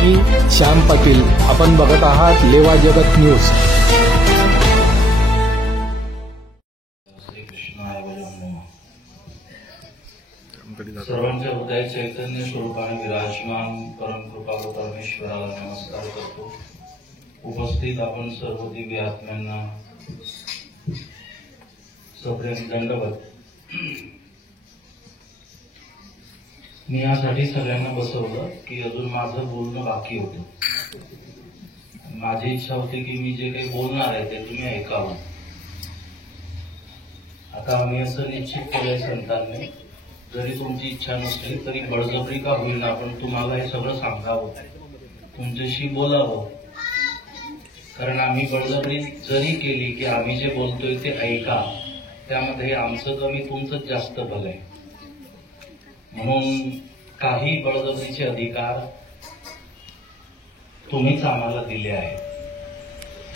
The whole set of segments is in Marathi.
मी श्याम पाटील. आपण बघत आहात लेवा जगत न्यूज. सर्वांच्या हृदय चैतन्य स्वरूपाने विराजमान परमकृपाळू परमेश्वराला नमस्कार करतो. उपस्थित आपण सर्व दिव्य आत्म्यांना सप्रेम दंडवत. मी यासाठी सगळ्यांना बसवलं की अजून माझं बोलणं बाकी होतं. माझी इच्छा होती की मी जे काही बोलणार आहे ते तुम्ही ऐकावं. आता आम्ही असं निश्चित केलंय संतांनी, जरी तुमची इच्छा नसली तरी बळजबरी का होईना पण तुम्हाला हे सगळं सांगावं, तुमच्याशी बोलावं. कारण आम्ही बळजबरी जरी केली की आम्ही जे बोलतोय ते ऐका, त्यामध्ये आमचं कमी तुमचंच जास्त भलं आहे. म्हणून काही बळजबरीचे अधिकार तुम्हीच आम्हाला दिले आहेत,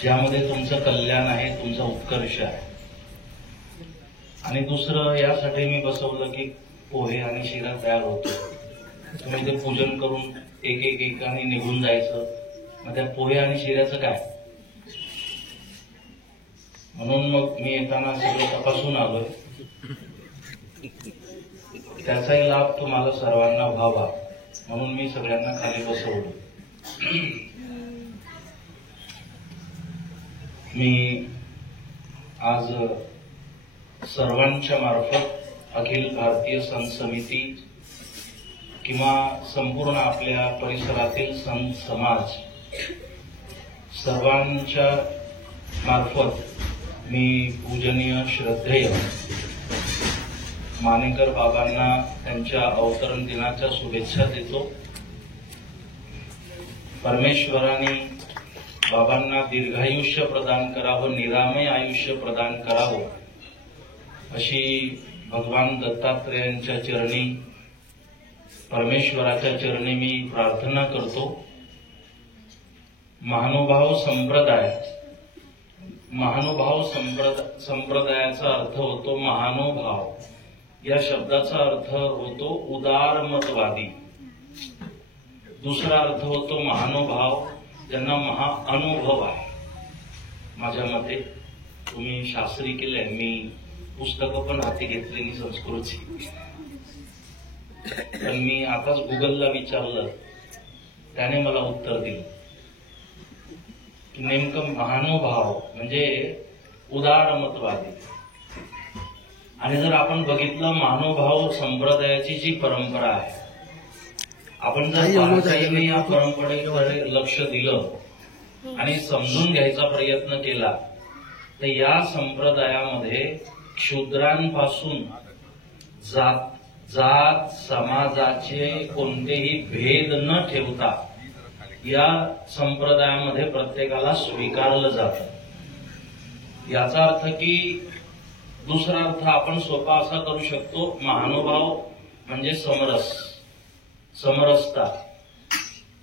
ज्यामध्ये तुमचं कल्याण आहे, तुमचा उत्कर्ष आहे. आणि दुसरं यासाठी मी बसवलं की पोहे आणि शिरा तयार होतो, तुम्ही ते पूजन करून एक एक एकाने निघून जायचं, मग त्या पोहे आणि शिऱ्याचं काय. म्हणून मग मी येताना सगळं तपासून आलोय, त्याचाही लाभ तुम्हाला सर्वांना व्हावा म्हणून मी सगळ्यांना खाली बसवलं. मी आज सर्वांच्या मार्फत अखिल भारतीय संत समिती किंवा संपूर्ण आपल्या परिसरातील संत समाज सर्वांच्या मार्फत मी पूजनीय श्रद्धेय मानेकर बाबांना त्यांच्या अवतरण दिनाच्या शुभेच्छा देतो. परमेश्वराने बाबांना दीर्घायुष्य प्रदान करावं, निरामय आयुष्य प्रदान करावं अशी भगवान दत्तात्रेयांच्या चरणी, परमेश्वराच्या चरणी मी प्रार्थना करतो. महानुभाव संप्रदायाचा अर्थ होतो महानुभाव. या शब्दाचा अर्थ होतो उदारमतवादी. दुसरा अर्थ होतो महानुभाव, ज्यांना महाअनुभव आहे. माझ्या मते तुम्ही शास्त्री केलंय, मी पुस्तकं पण हाती घेतलेली संस्कृतची, पण मी आताच गुगलला विचारलं, त्याने मला उत्तर दिलं की नेमकं महानुभाव म्हणजे उदारमतवादी. आणि जर आपण बघितलं महानुभाव संप्रदायाची जी परंपरा आहे, आपण जर बारकाईने या परंपरेकडे लक्ष दिलं आणि समजून घ्यायचा प्रयत्न केला तर या संप्रदायामध्ये क्षुद्रांपासून जात समाजाचे कोणतेही भेद न ठेवता या संप्रदायामध्ये प्रत्येकाला स्वीकारलं जातं. याचा अर्थ की दुसरा अर्थ आपण सोपा असा करू शकतो, महानुभाव म्हणजे समरसता.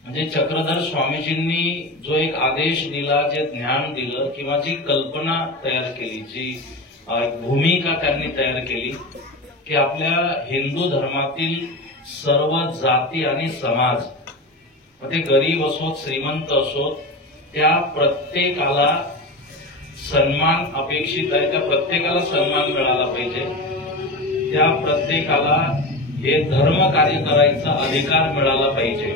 म्हणजे चक्रधर स्वामीजींनी जो एक आदेश दिला, जे ज्ञान दिलं किंवा जी कल्पना तयार केली, जी भूमिका त्यांनी तयार केली की आपल्या हिंदू धर्मातील सर्व जाती आणि समाज, ते गरीब असोत श्रीमंत असोत, त्या प्रत्येकाला सन्मान अपेक्षित आहे. त्या प्रत्येकाला सन्मान मिळाला पाहिजे. त्या प्रत्येकाला हे धर्म कार्य करायचा अधिकार मिळाला पाहिजे.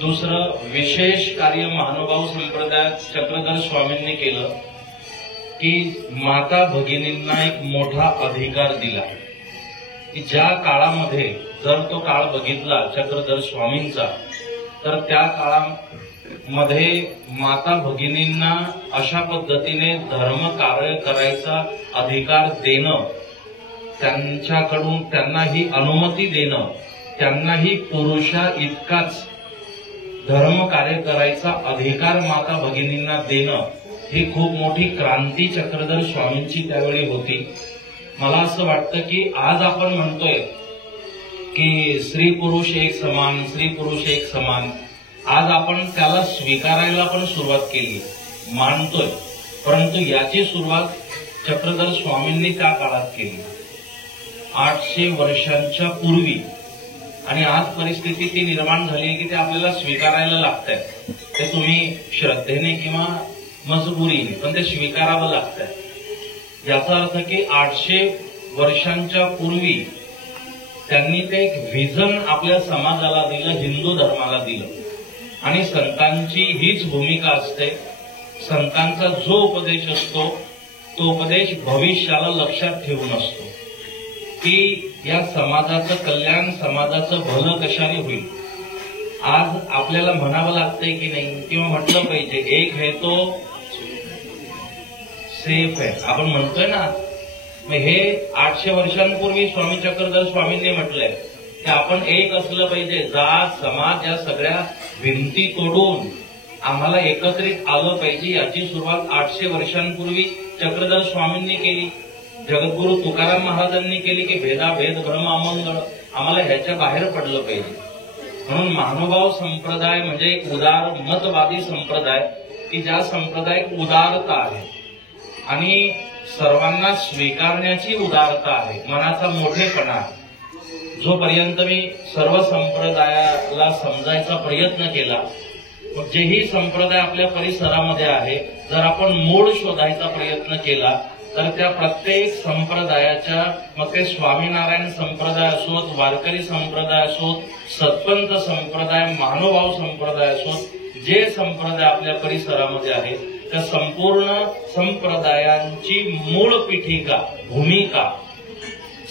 दुसरं विशेष कार्य महानुभाव संप्रदायात चक्रधर स्वामींनी केलं की माता भगिनींना एक मोठा अधिकार दिला की ज्या काळामध्ये जर तो काळ बघितला चक्रधर स्वामींचा, तर त्या काळामध्ये माता भगिनींना अशा पद्धतीने धर्म कार्य करायचा अधिकार देणं, त्यांच्याकडून त्यांना ही अनुमती देणं, त्यांनाही पुरुषा इतकाच धर्म कार्य करायचा अधिकार माता भगिनींना देणं, ही खूप मोठी क्रांती चक्रधर स्वामींची त्यावेळी होती. मला असं वाटतं की आज आपण म्हणतोय की स्त्री पुरुष एक समान, स्त्री पुरुष एक समान, आज आपण त्याला स्वीकारायला पण सुरुवात केली, मानतोय. परंतु याची सुरुवात चक्रधर स्वामींनी त्या काळात केली. 800 वर्षांच्या पूर्वी आणि आज परिस्थिती ती निर्माण झाली आहे की ते आपल्याला स्वीकारायला लागतंय. ते तुम्ही श्रद्धेने किंवा मजबुरीने पण ते स्वीकारावं लागतंय. याचा अर्थ की 800 वर्षांच्या पूर्वी त्यांनी ते एक व्हिजन आपल्या समाजाला दिलं, हिंदू धर्माला दिलं. आणि संतांची हीच भूमिका असते. संतांचा जो उपदेश असतो तो उपदेश भविष्याला लक्षात ठेवून असतो की या समाजाचं कल्याण, समाजाचं भलं कशाने होईल. आज आपल्याला म्हणावं लागतंय की नाही किंवा म्हटलं पाहिजे, एक है तो सेफ आहे आपण म्हणतोय ना. मग हे 800 वर्षांपूर्वी स्वामी चक्रधर स्वामींनी म्हटलंय की आपण एक असलं पाहिजे. जात समाज या सगळ्या भिंती तोडून आम्हाला एकत्रित आलं पाहिजे. याची सुरुवात 800 वर्षांपूर्वी चक्रधर स्वामींनी केली. जगद्गुरु तुकाराम महाराजांनी केली की भेदाभेद भ्रम अमंगळ, आम्हाला ह्याच्या बाहेर पडलं पाहिजे. म्हणून महानुभाव संप्रदाय म्हणजे एक उदार मतवादी संप्रदाय की ज्या संप्रदायात उदारता आहे आणि सर्वांना स्वीकारण्याची उदारता आहे, मनाचा मोठेपणा आहे. जोपर्यंत मी सर्व संप्रदायाला समजायचा प्रयत्न केला, मग जेही संप्रदाय आपल्या परिसरामध्ये आहे, जर आपण मूळ शोधायचा प्रयत्न केला तर त्या प्रत्येक संप्रदायाच्या, मग ते स्वामीनारायण संप्रदाय असोत, वारकरी संप्रदाय असोत, सत्पंथ संप्रदाय, महानुभाव संप्रदाय असोत, जे संप्रदाय आपल्या परिसरामध्ये आहेत त्या संपूर्ण संप्रदायांची मूळ पीठिका, भूमिका,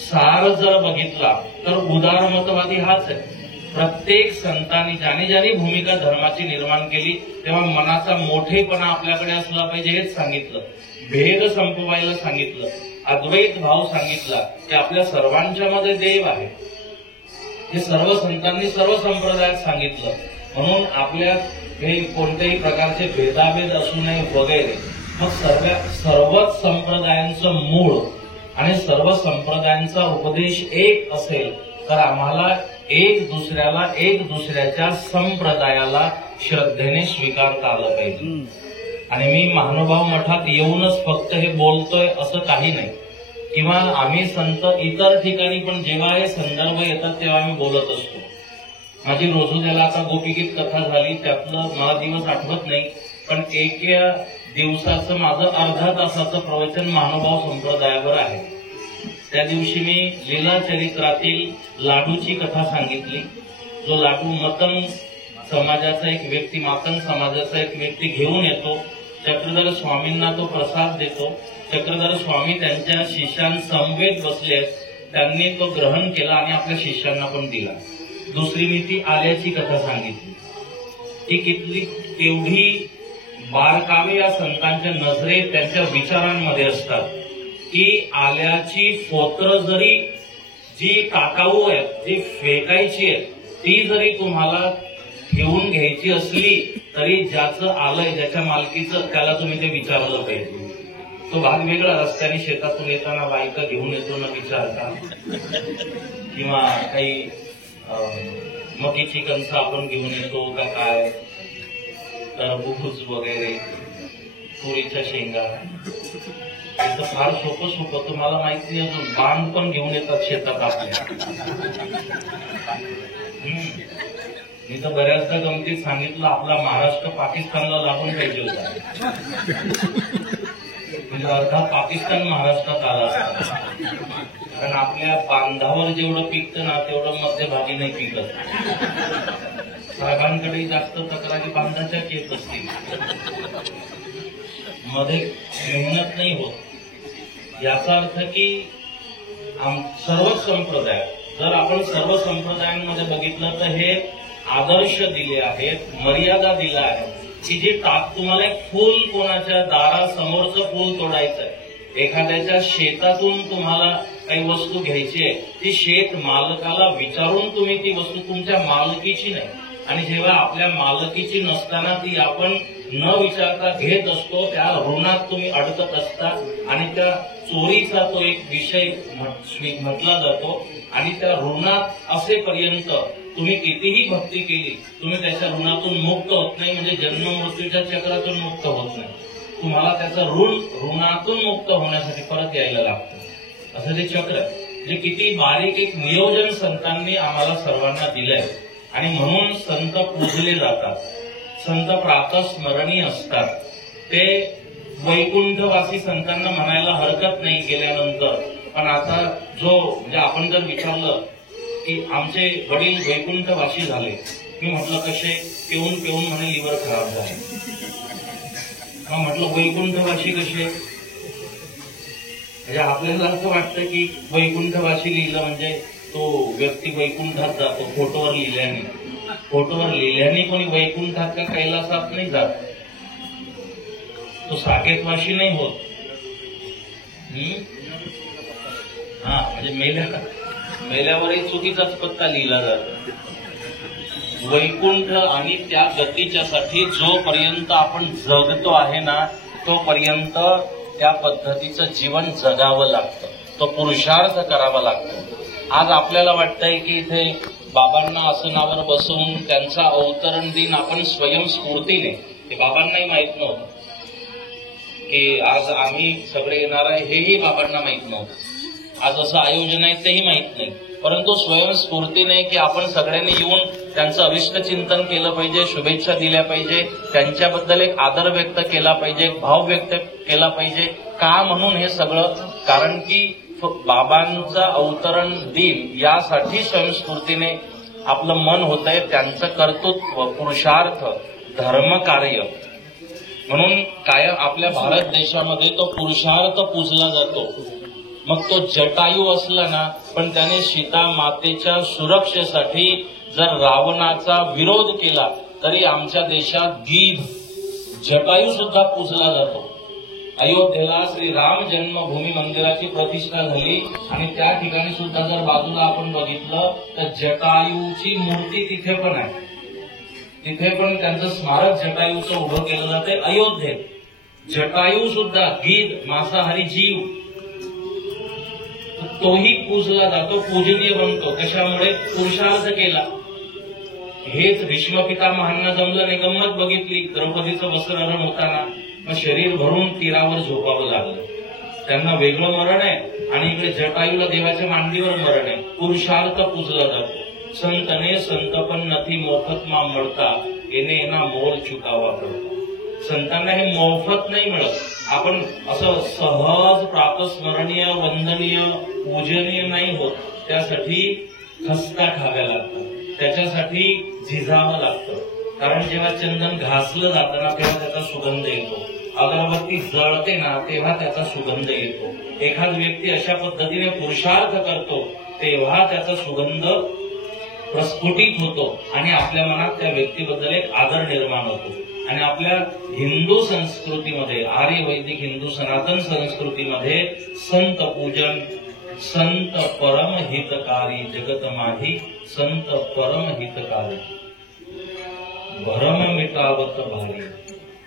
सार जर बघितला तर उदारमतवादी हाच आहे. प्रत्येक संतांनी ज्याने ज्याने भूमिका धर्माची निर्माण केली तेव्हा मनाचा मोठेपणा आपल्याकडे असला पाहिजे हेच सांगितलं. भेद संपवायला सांगितलं, अद्वैत भाव सांगितला की आपल्या सर्वांच्या मध्ये देव आहे. हे सर्व संतांनी सर्व संप्रदायात सांगितलं. म्हणून आपल्या हे कोणत्याही प्रकारचे भेदाभेद असू नये वगैरे. मग सर्वच संप्रदायांचं मूळ आणि सर्व संप्रदायांचा उपदेश एक असेल तर आम्हाला एक दुसऱ्याच्या संप्रदायाला श्रद्धेने स्वीकारता आलं पाहिजे. आणि मी महानुभाव मठात येऊनच फक्त हे बोलतोय असं काही नाही, किंवा आम्ही संत इतर ठिकाणी पण जेव्हा हे संदर्भ येतात तेव्हा आम्ही बोलत असतो. माझी रोजोद्याला आता गोपीगीत कथा झाली, त्यातलं मला दिवस आठवत नाही, पण एका दिवसाचं माझं अर्धा तासाचं प्रवचन महानुभाव संप्रदायावर आहे. त्या दिवशी मी लीला चरित्रातील लाडूची कथा सांगितली. जो लाडू मतंग समाजाचा एक व्यक्ती, मातंग समाजाचा एक व्यक्ती घेऊन येतो, चक्रधर स्वामींना तो प्रसाद देतो. चक्रधर स्वामी त्यांच्या शिष्यांसमवेत बसले, त्यांनी तो ग्रहण केला आणि आपल्या शिष्यांना पण दिला. दुसरी मी ती आल्याची कथा सांगितली. ती किती तेवढी बारकावे या संतांच्या नजरेत, त्यांच्या विचारांमध्ये असतात की आल्याची फोत्र जरी जी टाकाऊ आहेत, जी फेकायची आहे, ती जरी तुम्हाला घेऊन घ्यायची असली तरी ज्याचं आलंय, ज्याच्या मालकीचं, त्याला तुम्ही ते विचारलं पाहिजे. तो भाग वेगळा. रस्त्याने शेतातून येताना बायका घेऊन येतो न विचारता, किंवा काही मकीची कणसं आपण घेऊन येतो का काय, टरबूज वगैरे, तुरीच्या शेंगा, इथं फार सोपं तुम्हाला माहिती नाही. अजून बांध पण घेऊन येतात शेतात आपल्या. मी तर बऱ्याचदा गमतीत सांगितलं, आपला महाराष्ट्र पाकिस्तानला लागून पाहिजे होता, म्हणजे अर्धा पाकिस्तान महाराष्ट्रात आला असता. कारण आपल्या बांधावर जेवढं पिकतं ना तेवढं मध्यभागी नाही पिकत. साहेबांकडे जास्त तक्रारी बांधाच्याच येत असतील, मध्ये मेहनत नाही होत. याचा अर्थ की सर्व संप्रदाय, जर आपण सर्व संप्रदायांमध्ये बघितलं तर हे आदर्श दिले आहेत, मर्यादा दिला आहे की जे तुम्हाला एक फूल, कोणाच्या दारासमोरचं फूल तोडायचं आहे, एखाद्याच्या शेतातून तुम्हाला काही वस्तू घ्यायची आहे, ती शेत मालकाला विचारून तुम्ही ती वस्तू, तुमच्या मालकीची नाही. आणि जेव्हा आपल्या मालकीची नसताना ती आपण न विचारता घेत असतो, त्या ऋणात तुम्ही अडकत असता आणि त्या चोरीचा तो एक विषय म्हटला जातो. आणि त्या ऋणात असेपर्यंत तुम्ही कितीही भक्ती केली, तुम्ही त्याच्या ऋणातून मुक्त होत नाही, म्हणजे जन्म मृत्यूच्या चक्रातून मुक्त होत नाही. तुम्हाला त्याचं ऋणातून मुक्त होण्यासाठी परत यायला लागतं. असं ते चक्र. म्हणजे किती बारीक एक नियोजन संतांनी आम्हाला सर्वांना दिलंय. आणि म्हणून संत पूजले जातात, संत प्रातस्मरणीय असतात. ते वैकुंठवासी संतांना म्हणायला हरकत नाही गेल्यानंतर. पण आता म्हणजे आपण जर विचारलं की आमचे वडील वैकुंठवासी झाले, मी म्हटलं कसे, पिऊन पिऊन म्हणे लिव्हर खराब झाले. म्हटलं वैकुंठवासी कसे, म्हणजे आपल्याला असं वाटतं की वैकुंठवासी लिहिलं म्हणजे तो व्यक्ती वैकुंठात जातो फोटोवर लिहिल्याने. फोटोवर लिहिल्याने कोणी वैकुंठात का कैलासात नाही जात, तो साकेतवासी नाही होत. म्हणजे मेल्यावरही चुकीचाच पत्ता लिहिला जातो. वैकुंठ आणि त्या गतीच्यासाठी जोपर्यंत आपण जगतो आहे ना, तोपर्यंत त्या पद्धतीचं जीवन जगावं लागतं, तो पुरुषार्थ करावा लागतो. आज आपल्याला वाटतंय की इथे बाबांना आसनावर बसवून त्यांचा अवतरण दिन आपण स्वयंस्फूर्तीने, ते बाबांनाही माहित नव्हतं की आज आम्ही सगळे येणार आहे, हेही बाबांना माहित नव्हतं. आज असं आयोजन आहे तेही माहित नाही, परंतु स्वयंस्फूर्तीने की आपण सगळ्यांनी येऊन त्यांचं अविष्ट चिंतन केलं पाहिजे, शुभेच्छा दिल्या पाहिजे, त्यांच्याबद्दल एक आदर व्यक्त केला पाहिजे, एक भाव व्यक्त केला पाहिजे. का म्हणून हे सगळं, कारण की बाबांचा अवतरण दिन यासाठी स्वयंस्फूर्तीने आपलं मन होतंय. त्यांचं कर्तृत्व, पुरुषार्थ, धर्मकार्य म्हणून कायम आपल्या भारत देशामध्ये तो पुरुषार्थ पूजला जातो. मग तो जटायू असला ना, पण त्याने सीता मातेच्या सुरक्षेसाठी जर रावणाचा विरोध केला तरी आमच्या देशात गीध, जटायू सुद्धा पूजला जातो. अयोध्येला श्री राम जन्मभूमी मंदिराची प्रतिष्ठा झाली आणि त्या ठिकाणी सुद्धा जर बाजूला आपण बघितलं तर जटायूची मूर्ती तिथे पण आहे. तिथे पण त्यांचं स्मारक जटायूचं उभं केलं जाते अयोध्येत. जटायू सुद्धा गीध, मांसाहारी जीव, तोही पूजला जातो, पूजनीय बनतो. कशामुळे? पुरुषार्थ केला. हेच भीष्म पितामहांना जमलं नाही. गंमत बघितली, द्रौपदीचं वस्त्रहरण होताना मग शरीर भरून तीरावर झोपावं लागलं. त्यांना वेगळं मरण आहे आणि इकडे जटायूला देवाच्या मांडीवर मरण आहे. पुरुषार्थ पूजला जातो. संतने संतपण नथी मोफतमा मिळता, येणे ना मोल चुकावा पडता. संतांना हे मोफत नाही मिळत. आपण असं सहज प्रातस्मरणीय, वंदनीय, पूजनीय नाही होत. त्यासाठी खस्ता खाव्या लागतात, त्याच्यासाठी झिजावं लागतं. कारण जेव्हा चंदन घासलं जातं ना तेव्हा त्याचा सुगंध येतो, अगरबत्ती जळते ना तेव्हा त्याचा सुगंध येतो. एखाद व्यक्ती अशा पद्धतीने पुरुषार्थ करतो तेव्हा त्याचा सुगंध प्रस्फुटित होतो आणि आपल्या मनात त्या व्यक्तीबद्दल एक आदर निर्माण होतो. आणि आपल्या हिंदू संस्कृतीमध्ये, आर्य वैदिक हिंदू सनातन संस्कृतीमध्ये संत पूजन, संत परम हितकारी, जगत माही संत परम हितकारी, भ्रम मिटावत भारी.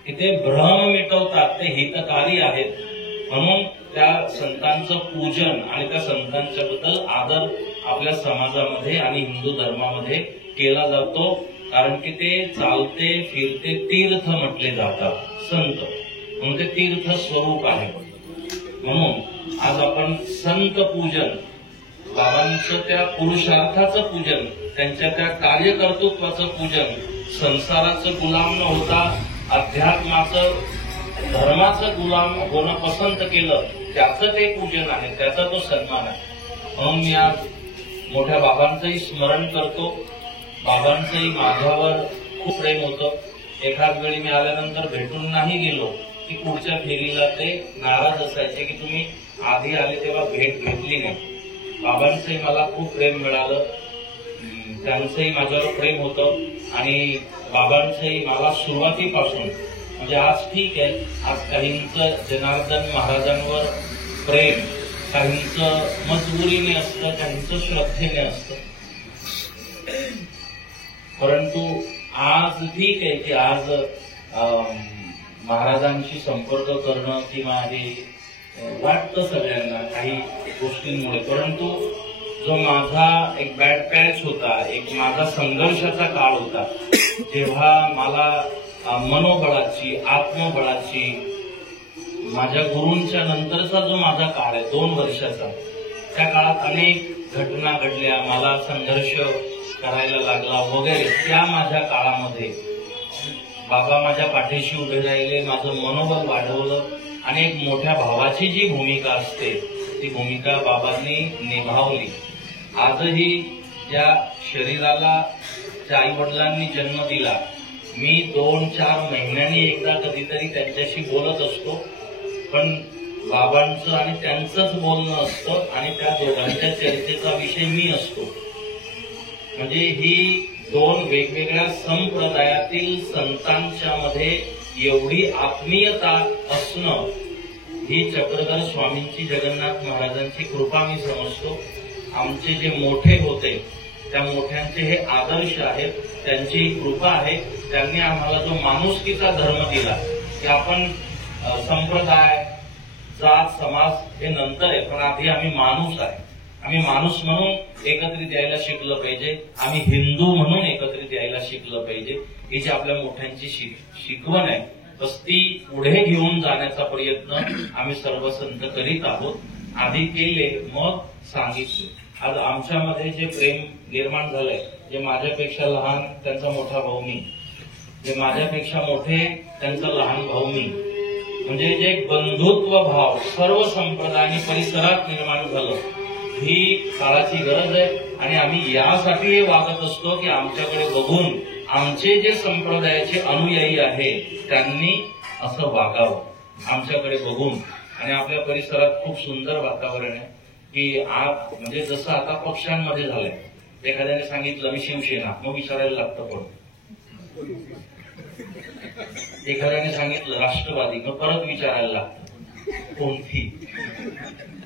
इथे भ्रम मिटवतात, ते हितकारी आहेत. म्हणून त्या संतांचं पूजन आणि त्या संतांच्या बद्दल आदर आपल्या समाजामध्ये आणि हिंदू धर्मामध्ये केला जातो. कारण की ते चालते फिरते तीर्थ म्हटले जातात संत, म्हणून ते तीर्थ स्वरूप आहे. म्हणून आज आपण संत पूजन, बाबांचं त्या पुरुषार्थाचं पूजन, त्यांच्या त्या कार्यकर्तृत्वाचं पूजन, संसाराचं गुलाम न होता अध्यात्माचं, धर्माचं गुलाम होणं पसंत केलं, त्याचं ते पूजन आहे, त्याचा तो सन्मान आहे. म्हणून मी आज मोठ्या बाबांचंही स्मरण करतो. बाबांचंही माझ्यावर खूप प्रेम होतं. एखाद वेळी मी आल्यानंतर भेटून नाही गेलो की पुढच्या फेरीला ते नाराज असायचे की तुम्ही आधी आले तेव्हा भेट घेतली नाही. बाबांचंही मला खूप प्रेम मिळालं, त्यांचंही माझ्यावर प्रेम होतं आणि बाबांचंही मला सुरुवातीपासून, म्हणजे आज ठीक आहे, आज काहींचं जनार्दन महाराजांवर प्रेम, काहींचं मजबुरीने असतं, काहींचं श्रद्धेने असतं. परंतु आज ठीक आहे की आज महाराजांशी संपर्क करणं किंवा हे वाटतं सगळ्यांना काही गोष्टींमुळे. परंतु जो माझा एक बॅड पॅच होता, एक माझा संघर्षाचा काळ होता, जेव्हा मला मनोबळाची, आत्मबळाची, माझ्या गुरूंच्या नंतरचा जो माझा काळ आहे 2 वर्षाचा, त्या काळात अनेक घटना घडल्या, मला संघर्ष करायला लागला वगैरे. त्या माझ्या काळामध्ये बाबा माझ्या पाठीशी उभे राहिले, माझं मनोबल वाढवलं आणि एक मोठ्या भावाची जी भूमिका असते ती भूमिका बाबांनी निभावली. आजही ज्या शरीराला ज्या आई वडिलांनी जन्म दिला, मी 2-4 महिन्यांनी एकदा कधीतरी त्यांच्याशी बोलत असतो, पण बाबांचं आणि त्यांचंच बोलणं असतं आणि त्या दोघांच्या चर्चेचा विषय मी असतो. म्हणजे ही 2 वेगवेगळ्या संप्रदायातील संतांच्या मध्ये एवढी आत्मीयता असणं ही चक्रधर स्वामींची, जगन्नाथ महाराजांची कृपा मी समजतो. आमचे जे मोठे होते त्या मोठ्यांचे हे आदर्श आहेत, त्यांची कृपा आहे. त्यांनी आम्हाला जो माणुसकीचा धर्म दिला की आपण संप्रदाय, जात, समाज हे नंतर आहे, पण आधी आम्ही माणूस आहे. आम्ही माणूस म्हणून एकत्रित यायला शिकलं पाहिजे, आम्ही हिंदू म्हणून एकत्रित यायला शिकलं पाहिजे. ही जी आपल्या मोठ्यांची शिकवण आहे, बस ती पुढे घेऊन जाण्याचा प्रयत्न आम्ही सर्व संत करीत आहोत. आधी केले, मग सांगितले. आज आमच्यामध्ये जे प्रेम निर्माण झालंय, जे माझ्यापेक्षा लहान त्यांचा मोठा भाऊ मी, जे माझ्यापेक्षा मोठे त्यांचा लहान भाऊ मी, म्हणजे जे बंधुत्व भाव सर्व संप्रदाय आणि परिसरात निर्माण झालं, ही काळाची गरज आहे. आणि आम्ही यासाठी हे वागत असतो की आमच्याकडे बघून आमचे जे संप्रदायाचे अनुयायी आहे त्यांनी असं वागावं आमच्याकडे बघून. आणि आपल्या परिसरात खूप सुंदर वातावरण आहे की म्हणजे जसं आता पक्षांमध्ये झालंय, एखाद्याने सांगितलं मी शिवसेना, मग विचारायला लागतं कोण. एखाद्याने सांगितलं राष्ट्रवादी, मग परत विचारायला लागतं कोणती.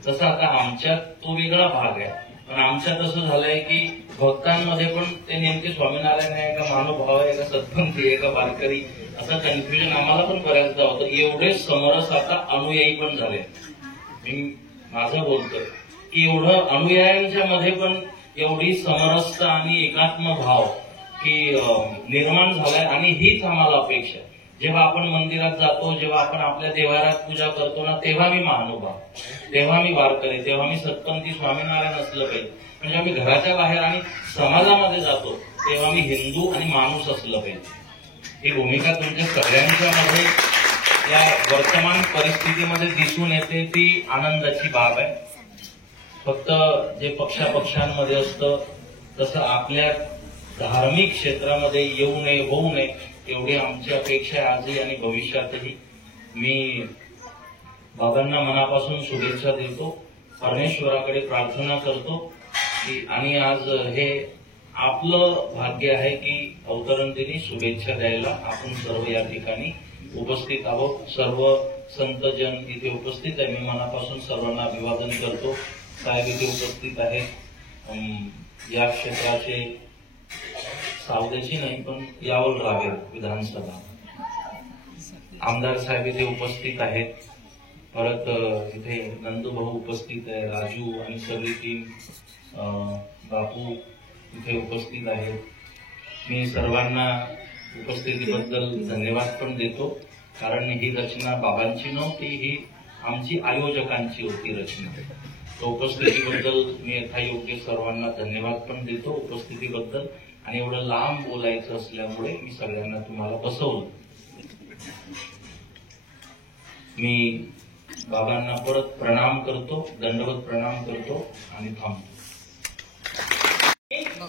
तसं आता आमच्यात तो वेगळा भाग आहे, पण आमच्यात असं झालंय की भक्तांमध्ये पण ते नेमके स्वामीनारायण आहे का, महानुभाव आहे का, सत्पंथी आहे का, वारकरी, असं कन्फ्युजन आम्हाला पण बऱ्याचदा होतं. एवढे समरस आता अनुयायी पण झाले. मी माझं बोलतोय की एवढं अनुयायांच्या मध्ये पण एवढी समरसता आणि एकात्म भाव की निर्माण झालाय. आणि हीच आम्हाला अपेक्षा. जेव्हा आपण मंदिरात जातो, जेव्हा आपण आपल्या देवारात पूजा करतो ना, तेव्हा मी महानुभाव, तेव्हा मी वारकरी, तेव्हा मी सत्पंथी स्वामीनारायण असलं पाहिजे. म्हणजे आम्ही घराच्या बाहेर आणि समाजामध्ये जातो तेव्हा मी हिंदू आणि माणूस असलं पाहिजे. ही भूमिका तुमच्या सगळ्यांच्या मध्ये या वर्तमान परिस्थितीमध्ये दिसून येते, ती आनंदाची बाब आहे. फक्त जे पक्षांमध्ये असतं तसं आपल्या धार्मिक क्षेत्रामध्ये येऊ नये, होऊ नये, एवढी आमची अपेक्षा आहे आजही आणि भविष्यातही. मी बाबांना मनापासून शुभेच्छा देतो, परमेश्वराकडे प्रार्थना करतो की, आणि आज हे आपलं भाग्य आहे की अवतरण दिनी शुभेच्छा द्यायला आपण सर्व या ठिकाणी उपस्थित आहोत. सर्व संतजन इथे उपस्थित आहे. मी मनापासून सर्वांना अभिवादन करतो. साहेब इथे उपस्थित आहेत. या क्षेत्राचे सावदेची नाही पण यावल रावेर विधानसभा आमदार साहेब इथे उपस्थित आहेत. परत इथे नंदूभाऊ उपस्थित आहे, राजू आणि सगळी टीम, बापू इथे उपस्थित आहेत. मी सर्वांना उपस्थितीबद्दल धन्यवाद पण देतो, कारण ही रचना बाबांची नव्हती, ही आमची आयोजकांची होती रचना. तो उपस्थितीबद्दल मी यथायोग्य सर्वांना धन्यवाद पण देतो उपस्थितीबद्दल. आणि एवढं लांब बोलायचं असल्यामुळे मी सगळ्यांना तुम्हाला बसवलं. मी बाबांना परत प्रणाम करतो, दंडवत प्रणाम करतो आणि थांबतो.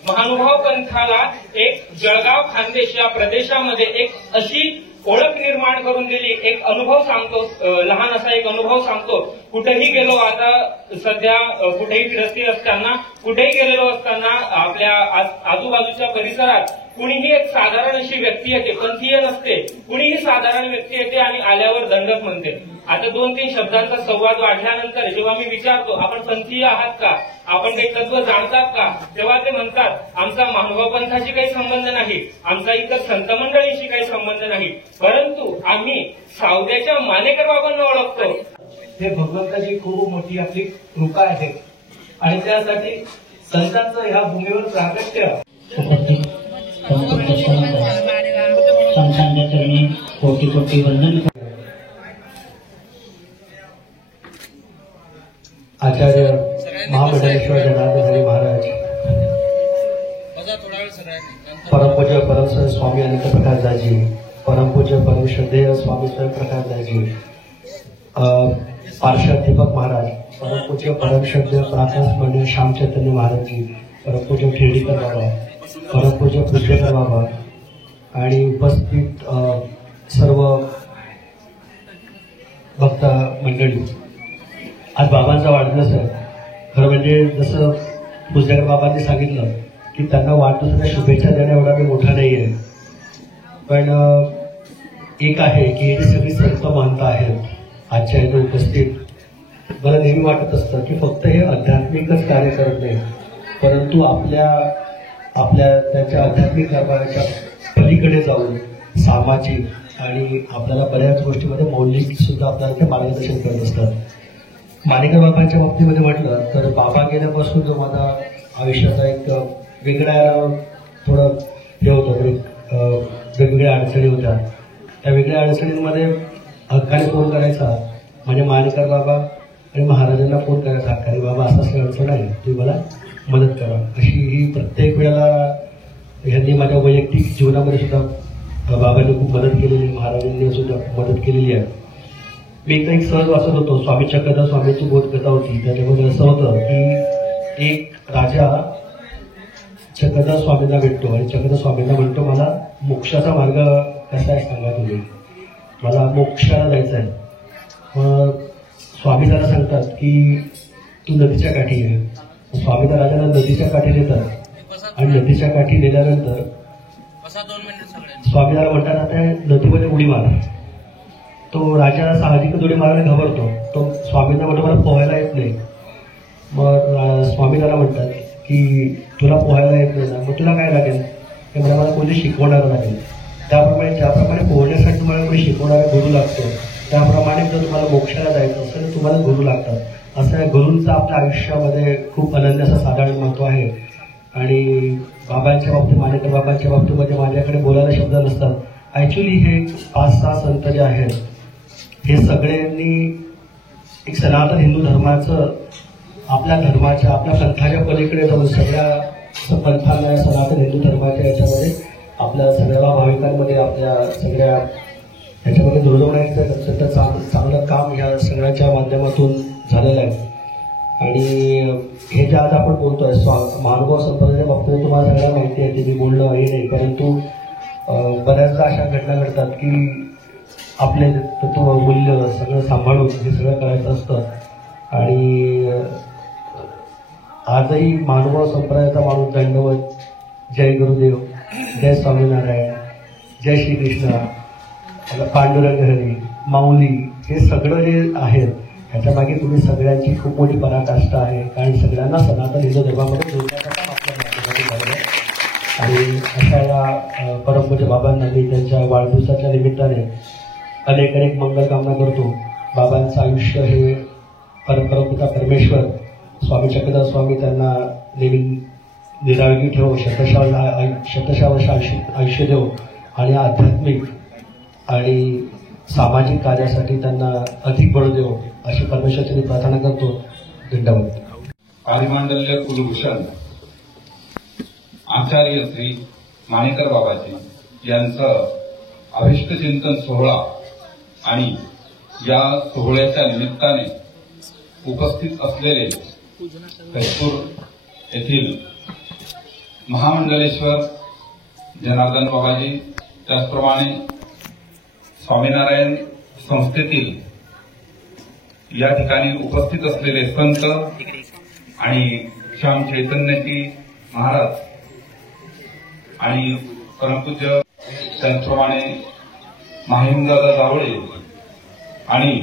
महानुभाव पंथाला एक जळगाव खानदेश या प्रदेशामध्ये एक अशी ओळख निर्माण करून दिली. एक अनुभव सांगतो, लहान असा एक अनुभव सांगतो. कुठेही गेलो, आता सध्या कुठेही फिरस्ती असताना, कुठेही गेलेलो असताना आपल्या आजूबाजूच्या परिसरात कुणीही एक साधारण अशी व्यक्ती येते, पंथीय नसते, कुणीही साधारण व्यक्ती येते आणि आल्यावर दंडक म्हणते. आता 2-3 शब्दांचा संवाद वाढल्यानंतर जेव्हा मी विचारतो आपण पंथीय आहात का, आपण काही तत्व जाणतात का, तेव्हा ते म्हणतात आमचा महानुभाव पंथाशी काही संबंध नाही, आमचा इतर संत मंडळीशी काही संबंध नाही, परंतु आम्ही सावद्याच्या मानेकर बाबांना ओळखतो. हे भगवंताची खूप मोठी आपली कृपा आहे आणि त्यासाठी संतांचं ह्या भूमीवर प्रागट्य संतांच्या चरणी कोटी कोटी वंदन. आचार्य महामंडळ परमपूज्य परमसर स्वामी अनंत प्रकाशदासजी, परमपूज्य परमश्रद्धेय स्वामी स्वयंप्रकाशदासजी, पार्षद दीपक महाराज, परमपूज्य परमश्रद्धेय प्रार्थना स्मरणीय श्याम चैतन्य महाराजजी, परमपूज्य खेडीकर बाबा, परमपूज्य पूज्यकर बाबा आणि उपस्थित सर्व भक्त मंडळी, आज बाबांचा वाढदिवस आहे. खरं म्हणजे जसं पूज्यकर बाबांनी सांगितलं की त्यांना वाढदिवसाच्या शुभेच्छा देणं एवढा मी मोठा नाही आहे, पण एक आहे की हे सगळी संत महंत आहेत आजच्या इथे उपस्थित. मला नेहमी वाटत असतं की फक्त हे आध्यात्मिकच कार्य करत नाही, परंतु आपल्या त्यांच्या आध्यात्मिक कार्याच्या पलीकडे जाऊन सामाजिक आणि आपल्याला बऱ्याच गोष्टीमध्ये मौलिक सुद्धा आपल्याला ते मार्गदर्शन करत असतात. माणिकर बाबांच्या बाबतीमध्ये म्हटलं तर बाबा गेल्यापासून जो माझा आयुष्याचा एक वेगळ्या थोडं हे होतं, वेगवेगळ्या अडचणी होत्या. त्या वेगळ्या अडचणींमध्ये हक्काने फोन करायचा म्हणजे माणिकर बाबा आणि महाराजांना फोन करायचा, हक्काने बाबा असं अडचण आहे, तुम्ही मला मदत करा. अशी ही प्रत्येक वेळेला ह्यांनी माझ्या वैयक्तिक जीवनामध्ये सुद्धा बाबांनी खूप मदत केलेली, महाराजांनी सुद्धा मदत केलेली आहे. मी एकदा एक सहज वाचत होतो, स्वामी चक्रधर स्वामींची बोधकथा होती, त्याच्यामध्ये असं होतं की एक राजा चक्रधर स्वामींना भेटतो आणि चक्रधर स्वामींना म्हणतो, मला मोक्षाचा मार्ग कसा आहे सांगा तुम्ही, मला मोक्षाला जायचं आहे. मग स्वामी त्याला सांगतात की तू नदीच्या काठी आहे. स्वामी त्या राजाला नदीच्या काठी नेतात आणि नदीच्या काठी नेल्यानंतर स्वामी त्याला म्हणतात आता नदीमध्ये उडी मार. तो राजा साहजिकच उडी मारायला घाबरतो. तो स्वामींना म्हणतो मला पोहायला येत नाही. मग स्वामी त्याला म्हणतात की तुला पोहायला येत नाही ना, मग तुला काय लागेल, ते मला कोणी शिकवणारं लागेल. त्याप्रमाणे ज्याप्रमाणे पोहण्यासाठी तुम्हाला कोणी शिकवणारा गुरु लागतो, त्याप्रमाणे जर तुम्हाला मोक्षाला जायचं असेल तर तुम्हाला गुरु लागतात. असं या गुरूंचं आपल्या आयुष्यामध्ये खूप अनन्य असं साधारण महत्व आहे. आणि बाबांच्या बाबतीत, माणिकर बाबांच्या बाबतीमध्ये माझ्याकडे बोलायला शब्द नसतात. ॲक्च्युली हे 5-6 संत जे आहेत हे सगळ्यांनी एक सनातन हिंदू धर्माचं, आपल्या धर्माच्या, आपल्या पंथाच्या पलीकडे जाऊन सगळ्या पंथांना, सनातन हिंदू धर्माच्या याच्यामध्ये आपल्या सगळ्या भाविकांमध्ये, आपल्या सगळ्या ह्याच्यामध्ये जोडवण्याचं अत्यंत चांगलं काम ह्या सगळ्याच्या माध्यमातून झालेलं आहे. आणि हे जे आज आपण बोलतोय महानुभाव संप्रदायाच्या बाबतीत तुम्हाला सगळ्यांना माहिती आहे, ते मी बोलणं हे नाही, परंतु बऱ्याचदा अशा घटना घडतात की आपले तत्व मूल्य सगळं सांभाळून हे सगळं करायचं असतं. आणि आजही महानुभाव संप्रदायाचा माणूस दंडवत, जय गुरुदेव, जय स्वामीनारायण, जय श्रीकृष्ण, पांडुरंग हरी, माऊली, हे सगळं जे आहे ह्याच्या मागे तुम्ही सगळ्यांची खूप मोठी पराकाष्ठा आहे. कारण सगळ्यांना सनातन हिंदू धर्मामध्ये जोडण्याचा काम आपल्या माध्यमातून झालेलं आहे. आणि अशा या परमपूज्य बाबांना मी त्यांच्या वाढदिवसाच्या निमित्ताने अनेक अनेक मंगलकामना करतो. बाबांचं आयुष्य हे परमपिता परमेश्वर स्वामी चक्रधर स्वामी त्यांना नेहमी निरागी ठेवो, शतशः वर्ष आयुष्य देव आणि आध्यात्मिक आणि सामाजिक कार्यासाठी त्यांना अधिक बळ देव अशी परमेश्वराची प्रार्थना करतो. धन्यवाद. आदिमांडल्य कुलभूषण आचार्य श्री माणिकर बाबाजी यांचं अभिष्ट चिंतन सोहळा आणि या सोहळ्याच्या निमित्ताने उपस्थित असलेले कैसूर येथील महामंडलेश्वर जनार्दन बाबाजी, त्याचप्रमाणे स्वामीनारायण संस्थेतील या ठिकाणी उपस्थित असलेले संत आणि श्याम चैतन्यजी महाराज आणि परमपूज्य त्याचप्रमाणे माहिमदादा जावळे आणि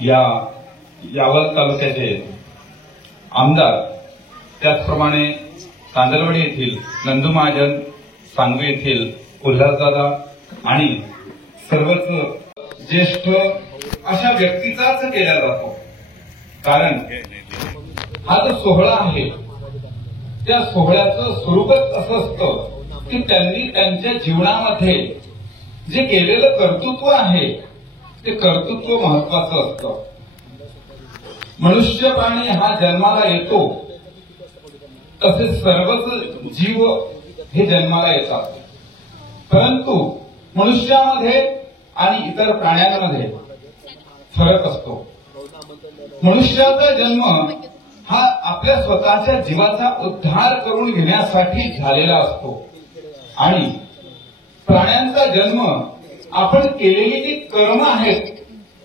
या यावल तालुक्याचे आमदार, त्याचप्रमाणे कांदलवाडी येथील नंदू महाजन, सांगवी येथील उल्हासदादा आणि सर्वच ज्येष्ठ अशा व्यक्तीचाच केला जातो. कारण हा जो सोहळा आहे त्या सोहळ्याचं स्वरूपच असं असतं की त्यांनी त्यांच्या जीवनामध्ये जे केलेलं कर्तृत्व आहे ते कर्तृत्व महत्वाचं असतं. मनुष्य प्राणी हा जन्माला येतो तसे सर्वच जीव हे जन्माला येतात, परंतु मनुष्यामध्ये आणि इतर प्राण्यांमध्ये फरक असतो. मनुष्याचा जन्म हा आपल्या स्वतःच्या जीवाचा उद्धार करून घेण्यासाठी झालेला असतो आणि प्राण्यांचा जन्म आपण केलेली जी कर्म आहेत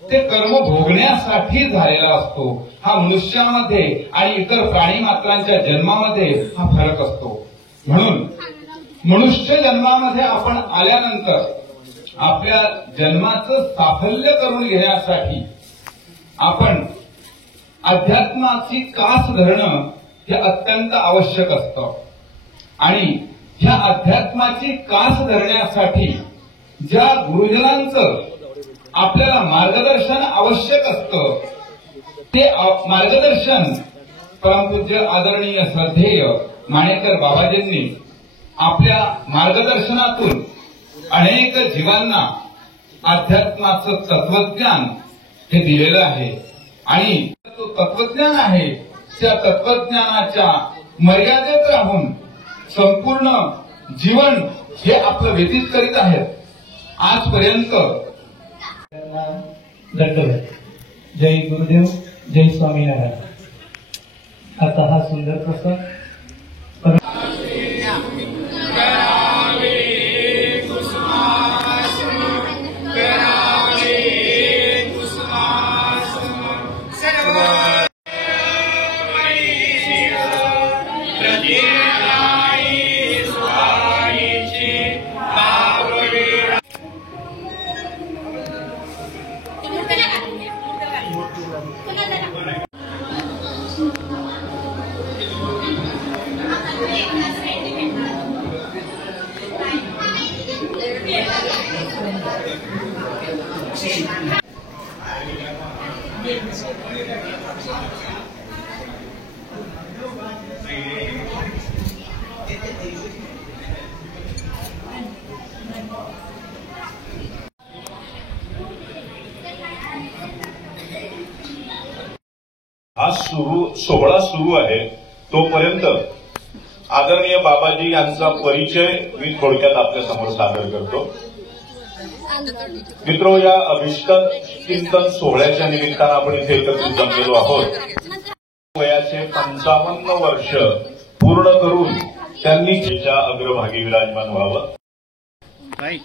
ते कर्म भोगण्यासाठी झालेला असतो. हा मनुष्यामध्ये आणि इतर प्राणी मात्रांच्या जन्मामध्ये हा फरक असतो. म्हणून मनुष्य जन्मामध्ये आपण आल्यानंतर आपल्या जन्माचं साफल्य करून घेण्यासाठी आपण अध्यात्माची कास धरणं हे अत्यंत आवश्यक असतं आणि ह्या अध्यात्माची कास धरण्यासाठी ज्या गुरुजनांचं आपल्याला मार्गदर्शन आवश्यक असतं ते मार्गदर्शन परमपूज्य आदरणीय श्रद्धेय माणेकर बाबाजींनी आपल्या मार्गदर्शनातून अनेक जीवांना अध्यात्माचं तत्वज्ञान हे दिलेलं आहे आणि तो तत्वज्ञान आहे त्या तत्वज्ञानाच्या मर्यादेत राहून संपूर्ण जीवन हे आपलं व्यतीत करीत आहेत. आजपर्यंत दंडवत. जय गुरुदेव, जय स्वामीनारायण. आता हा सुंदर प्रसंग हा सोहळा सुरू आहे तोपर्यंत आदरणीय बाबाजी यांचा परिचय मी थोडक्यात आपल्या समोर सादर करतो. मित्रो, या अभिष्ट चिंतन सोहळ्याच्या निमित्तानं आपण इथे एकत्रित जमलेलो आहोत. वयाचे 55 वर्ष पूर्ण करून त्यांनी तिच्या अग्रभागी विराजमान व्हावं.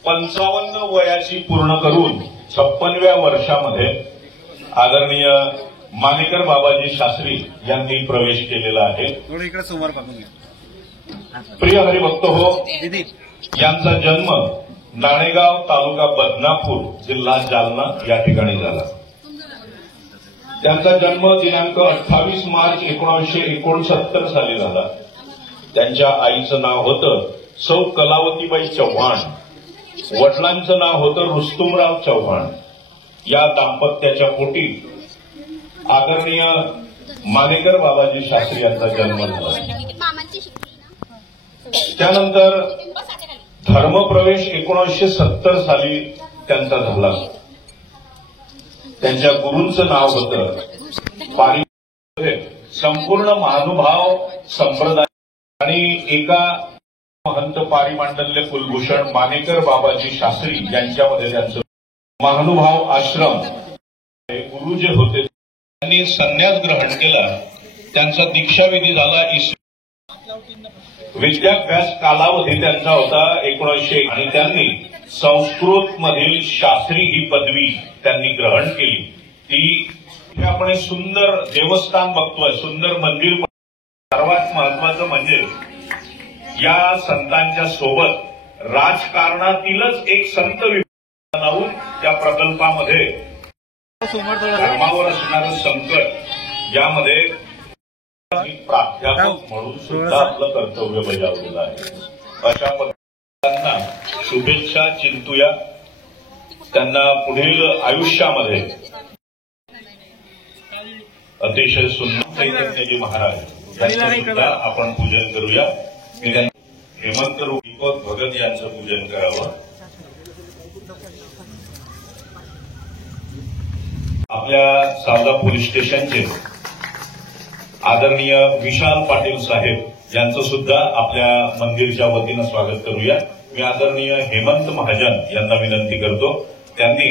55 वयाची पूर्ण करून 56व्या वर्षामध्ये आदरणीय मानेकर बाबाजी शास्त्री यांनी प्रवेश केलेला आहे. प्रिय हरिभक्त हो, यांचा जन्म नाणेगाव, तालुका बदनापूर, जिल्हा जालना या ठिकाणी झाला. त्यांचा जन्म दिनांक 28 मार्च 1969 साली झाला. त्यांच्या आईचं नाव होतं सौ कलावतीबाई चव्हाण, वडिलांचं नाव होतं रुस्तुमराव चव्हाण. या दाम्पत्याच्या पोटी आदरणीय मानेकर बाबाजी शास्त्री यांचा जन्म झाला. त्यानंतर धर्मप्रवेश 1970 साली त्यांचा झाला. त्यांच्या गुरूंचं नाव होतं संपूर्ण महानुभाव संप्रदाय आणि एका महंत पारिमांडल्य कुलभूषण मानेकर बाबाजी शास्त्री यांच्यामध्ये त्यांचं महानुभाव आश्रम गुरु जे होते त्यांनी संन्यास ग्रहण केला. त्यांचा दीक्षाविधी झाला. विद्याभ्यास कालावधी त्यांचा होता 1900 आणि त्यांनी संस्कृत मधील शास्त्री ही पदवी त्यांनी ग्रहण केली. ती आपण एक सुंदर देवस्थान बघतोय, सुंदर मंदिर. सर्वात महत्वाचं म्हणजे या संतांच्या सोबत राजकारणातीलच एक संत लावून त्या प्रकल्पामध्ये धर्मावर असणारं संकट यामध्ये प्राध्यापक म्हणून सुद्धा आपलं कर्तव्य बजावलेलं आहे. अशा पद्धतींना शुभेच्छा चिंतूया. त्यांना पुढील आयुष्यामध्ये अतिशय सुंदर चैतन्यजी महाराज यांचं सुद्धा आपण पूजन करूया. हेमंत दीपक भगत यांचं पूजन करावं. आपल्या सावदा पोलीस स्टेशनचे आदरणीय विशाल पाटील साहेब यांचं सुद्धा आपल्या मंदिरच्या वतीनं स्वागत करूया. मी आदरणीय हेमंत महाजन यांना विनंती करतो, त्यांनी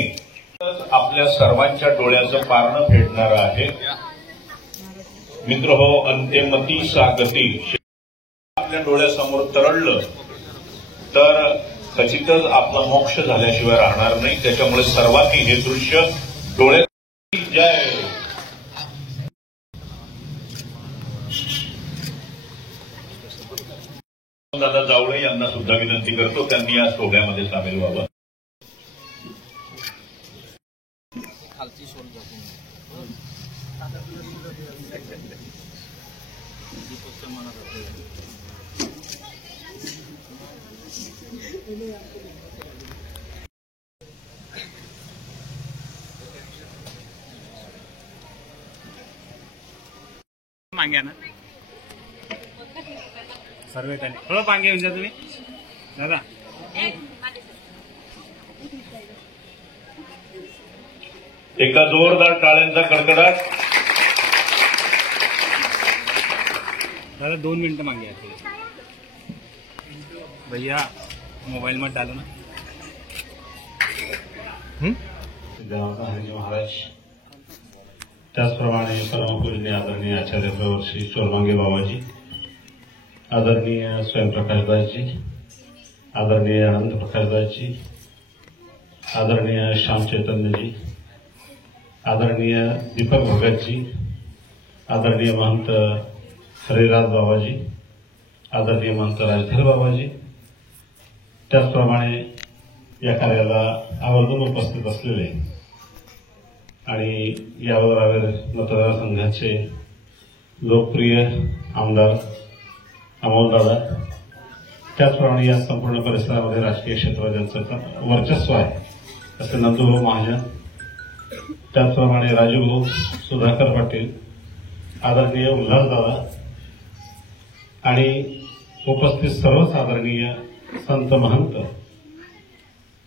आपल्या सर्वांच्या डोळ्याचं पारणं फेडणारं आहे. मित्र हो, अंत्यमती सागती आपल्या डोळ्यासमोर तरळलं तर खचितच आपला मोक्ष झाल्याशिवाय राहणार नाही. त्याच्यामुळे सर्वांनी हे दृश्य डोळ्यात जय दादा जावळे यांना सुद्धा विनंती करतो, त्यांनी या सोहळ्यामध्ये सामील व्हावं. मागे ना सर्व थोडं मागे येऊन जा तुम्ही दादा. एका जोरदार टाळ्यांचा कडकडाट. दादा 2 मिनिटं मागे या भैया, मोबाईल मध्ये डालो ना. हरी महाराज, त्याचप्रमाणे परमपूजनीय आदरणीय आचार्य प्रवर्षी चोरमांगे बाबाजी, आदरणीय स्वयंप्रकाशदासजी, आदरणीय आनंद प्रकाशदासजी, आदरणीय श्याम चैतन्यजी, आदरणीय दीपक भगतजी, आदरणीय महंत हरिराज बाबाजी, आदरणीय महंत राजधर बाबाजी, त्याचप्रमाणे या कार्याला आवर्जून उपस्थित असलेले आणि यावर मतदारसंघाचे लोकप्रिय आमदार अमोलदादा, त्याचप्रमाणे या संपूर्ण परिसरामध्ये राजकीय क्षेत्रात ज्यांचं वर्चस्व आहे असे नंदूभाऊ महाजन, त्याचप्रमाणे राजूभाऊ सुधाकर पाटील, आदरणीय उल्हासदादा आणि उपस्थित सर्वच आदरणीय संत महंत,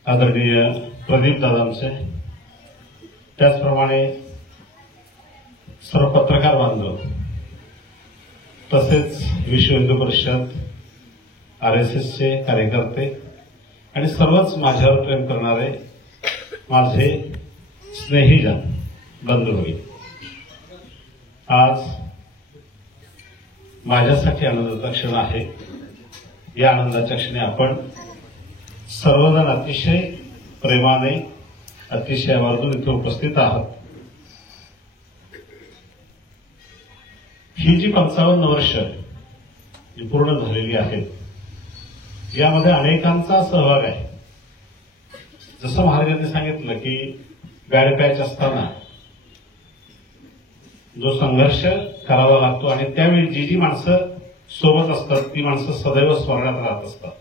आदरणीय प्रदीप दादांचे, त्याचप्रमाणे सर्व पत्रकार बांधव, तसेच विश्व हिंदू परिषद, RSSचे कार्यकर्ते आणि सर्वच माझ्यावर प्रेम करणारे माझे स्नेहीजन बंधू होईल. आज माझ्यासाठी आनंदाचा क्षण आहे. या आनंदाच्या क्षणी आपण सर्वजण अतिशय प्रेमाने, अतिशय आवर्जून इथे उपस्थित आहात. ही जी 55 वर्ष पूर्ण झालेली आहेत, यामध्ये अनेकांचा सहभाग आहे. जसं महाराजांनी सांगितलं की बॅड पॅच असताना जो संघर्ष करावा लागतो आणि त्यावेळी जी जी माणसं सोबत असतात ती माणसं सदैव स्मरणात राहत असतात.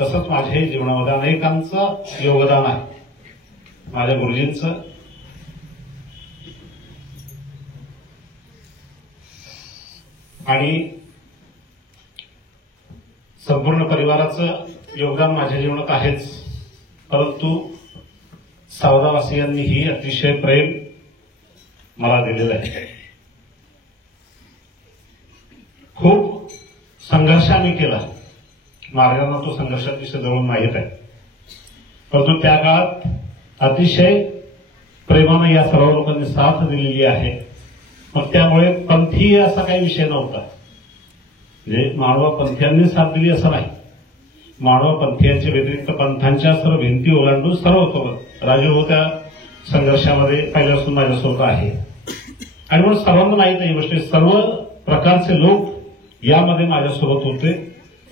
तसंच माझ्याही जीवनामध्ये अनेकांचं योगदान आहे. माझ्या गुरुजींचं, आणि संपूर्ण परिवाराचं योगदान माझ्या जीवनात आहेच, परंतु सावदावासियांनीही अतिशय प्रेम मला दिलेलं आहे. खूप संघर्ष आम्ही केला. महाराजांना तो संघर्ष अतिशय जवळून माहीत आहे, परंतु त्या काळात अतिशय प्रेमानं या सर्व लोकांनी साथ दिलेली आहे. मग त्यामुळे पंथीय असा काही विषय नव्हता. म्हणजे मानवा पंथीयांनी साथ दिली असं नाही. मानवा पंथीयांच्या व्यतिरिक्त पंथांच्या सर्व भिंती ओलांडून सर्व सोबत राजू हो त्या संघर्षामध्ये पहिल्यापासून माझ्यासोबत आहे. आणि म्हणून सर्वांना माहीत आहे ही गोष्ट, सर्व प्रकारचे लोक यामध्ये माझ्यासोबत होते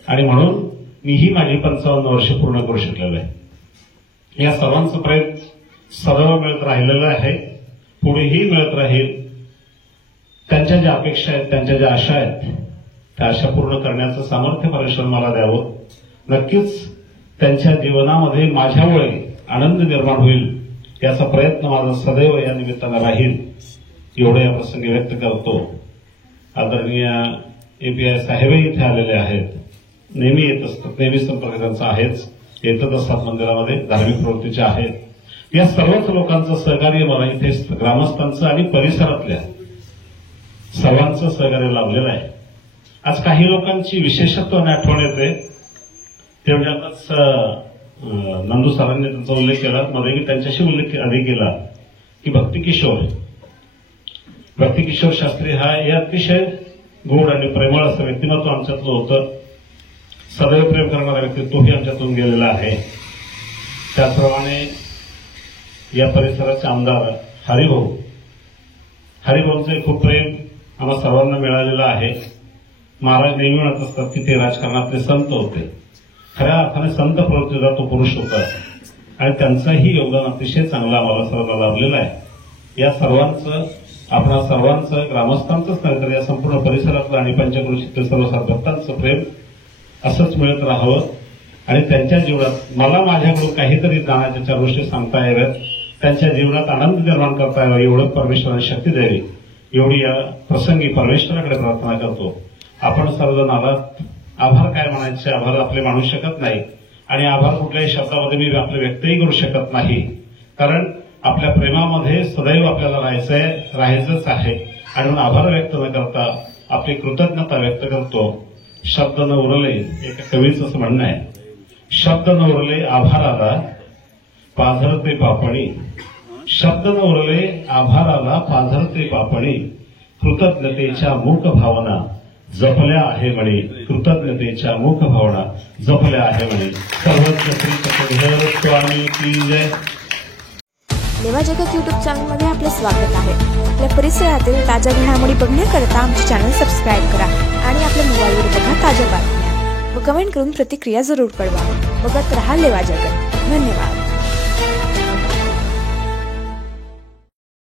आणि म्हणून मीही माझी 55 वर्ष पूर्ण करू शकलेलो आहे. या सर्वांचं प्रेम सदैव मिळत राहिलेलं आहे, पुढेही मिळत राहील. त्यांच्या ज्या अपेक्षा आहेत, त्यांच्या ज्या आशा आहेत, त्या आशा पूर्ण करण्याचं सामर्थ्य परमेश्वर मला द्यावं. नक्कीच त्यांच्या जीवनामध्ये माझ्यामुळे आनंद निर्माण होईल याचा प्रयत्न माझा सदैव या निमित्तानं राहील, एवढं या प्रसंगी व्यक्त करतो. आदरणीय API साहेबही इथे आलेले आहेत, नेहमी येत असतात, नेहमी संपर्क त्यांचा आहेच, येतच असतात मंदिरामध्ये, धार्मिक प्रवृत्तीचे आहेत. या सर्वच लोकांचं सहकार्य मला इथे ग्रामस्थांचं आणि परिसरातल्या सर्वांचं सहकार्य लाभलेलं आहे. आज काही लोकांची विशेषत्वाने आठवण येते ते म्हणजे आताच नंदू सरांनी त्यांचा उल्लेख केला, मध्ये त्यांच्याशी उल्लेख आधी केला की भक्तिकिशोर शास्त्री हा हे अतिशय गोड आणि प्रेमळ असं व्यक्तिमत्व आमच्यातलं होतं. सदैव प्रेम करणारा व्यक्तित्वही आमच्यातून गेलेला आहे. त्याचप्रमाणे या परिसराचे आमदार हरिभाऊंचे खूप प्रेम आम्हा सर्वांना मिळालेलं आहे. महाराज नेहमी म्हणत असतात की ते राजकारणातले संत होते. खऱ्या अर्थाने संत प्रवृत्तीचा तो पुरुष होता आणि त्यांचंही योगदान अतिशय चांगलं आम्हाला सर्वांना लाभलेलं आहे. या सर्वांचं, आपणा सर्वांचं, ग्रामस्थांचंच नाही तर या संपूर्ण परिसरातलं आणि पंचक्रोशीतील सर्व भक्तांचं प्रेम असंच मिळत राहावं आणि त्यांच्या जीवनात मला माझ्याकडून काहीतरी जाण्याच्या 4 गोष्टी सांगता याव्यात, त्यांच्या जीवनात आनंद निर्माण करता यावा एवढं परमेश्वराने शक्ती द्यावी एवढी या प्रसंगी परमेश्वराकडे प्रार्थना करतो. आपण सर्वजण आलात. आभार काय म्हणायचे, आभार आपले मानू शकत नाही आणि आभार कुठल्याही शब्दामध्ये मी आपले व्यक्तही करू शकत नाही, कारण आपल्या प्रेमामध्ये सदैव आपल्याला राहायचंच आहे. आणि म्हणून आभार व्यक्त न करता आपली कृतज्ञता व्यक्त करतो. शब्द न उरले, एका कवीचं असं म्हणणं आहे, शब्द न उरले आभाराला पाझरते पापणी, शब्द न उरले आभाराला पाझरते पापणी, कृतज्ञतेच्या मूक भावना जपल्या आहे म्हणे, कृतज्ञतेच्या मूक भावना जपल्या आहे म्हणे. सर्वज्ञ श्री सद्गुरू स्वामी की जय. लेवा जगत यूट्यूब चॅनलमध्ये आपले स्वागत आहे. आपल्या परिसरातील ताज्या घडामोडी बघण्याकरता आमचे चॅनल सबस्क्राईब करा आणि आपल्या मोबाईलवर बघा ताज्या बातम्या व कमेंट करून प्रतिक्रिया जरूर कळवा. बघत रहा लेवा जगत. धन्यवाद.